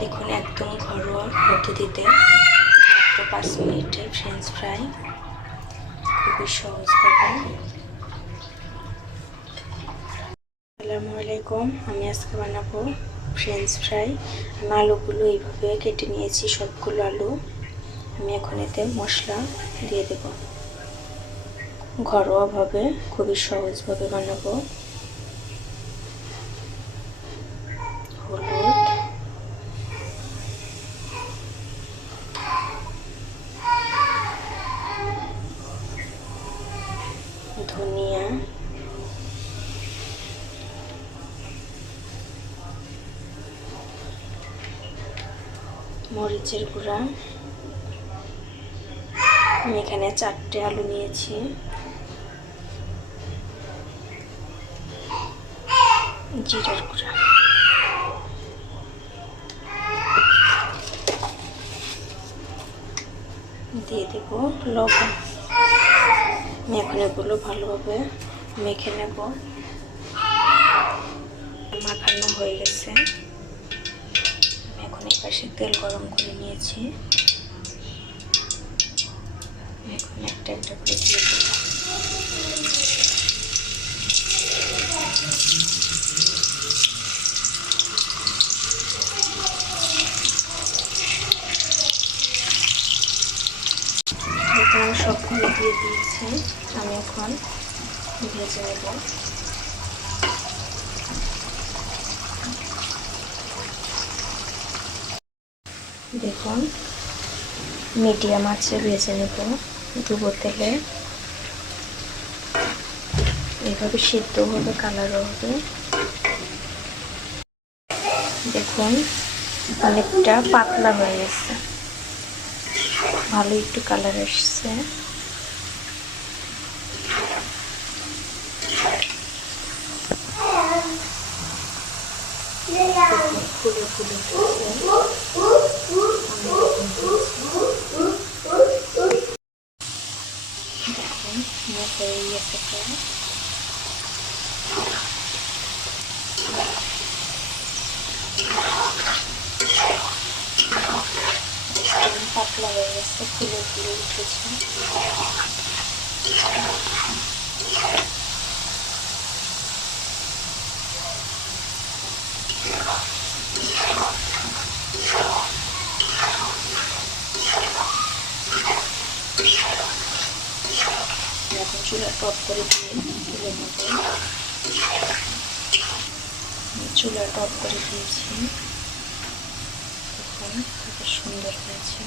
দেখুন একদম ঘরোয়া পদ্ধতিতে মাত্র 5 মিনিটে ফ্রেঞ্চ ফ্রাই খুবই সহজভাবে। আসসালামু আলাইকুম, আমি আজকে বানাবো ফ্রেঞ্চ ফ্রাই। আমি আলুগুলো এইভাবে কেটে নিয়েছি, সবগুলো আলু। আমি এখন এতে মশলা দিয়ে দেব, ঘরোয়াভাবে খুবই সহজভাবে বানাবো। হলুদ, ধনিয়া, মরিচের গুঁড়া। আমি এখানে 4টে আলু নিয়েছি। জিরার গুঁড়া, দিয়ে দেব লবণ। আমি এখন এগুলো ভালোভাবে মেখে নেব। মাখানো হয়ে গেছে। আমি এখন এই পাশে তেল গরম করে নিয়েছি। এখন একটা একটা করে দিয়ে দেব। আমি সবগুলো দিয়ে দিয়েছি। আমি এখন ভেজে নেব। দেখুন মিডিয়াম আঁচে ভেজে নেব ডুবো তেলে। এইভাবে সিদ্ধ হবে, কালারও হবে। দেখুন অনেকটা পাতলা হয়ে গেছে, ভালো একটু কালার আসছে। ফুলে ফুলে দেখুন হয়ে গেছে প্রায়। পাতলা হয়ে গেছে, ফুলে ফুলে উঠেছে। এখন চুলা টপ করে দিয়ে তুলে নেব। চুলা টপ করে দিয়েছি। দেখুন কত সুন্দর হয়েছে।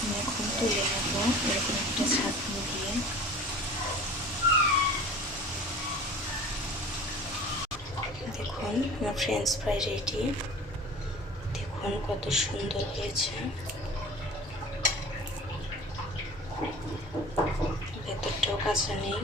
আমি এখন তুলে নেব এরকম একটা ছাঁকনি দিয়ে। দেখুন আমার ফ্রেঞ্চ ফ্রাই রেডি। দেখুন কত সুন্দর হয়েছে। ভেতরটাও কাঁচা নেই।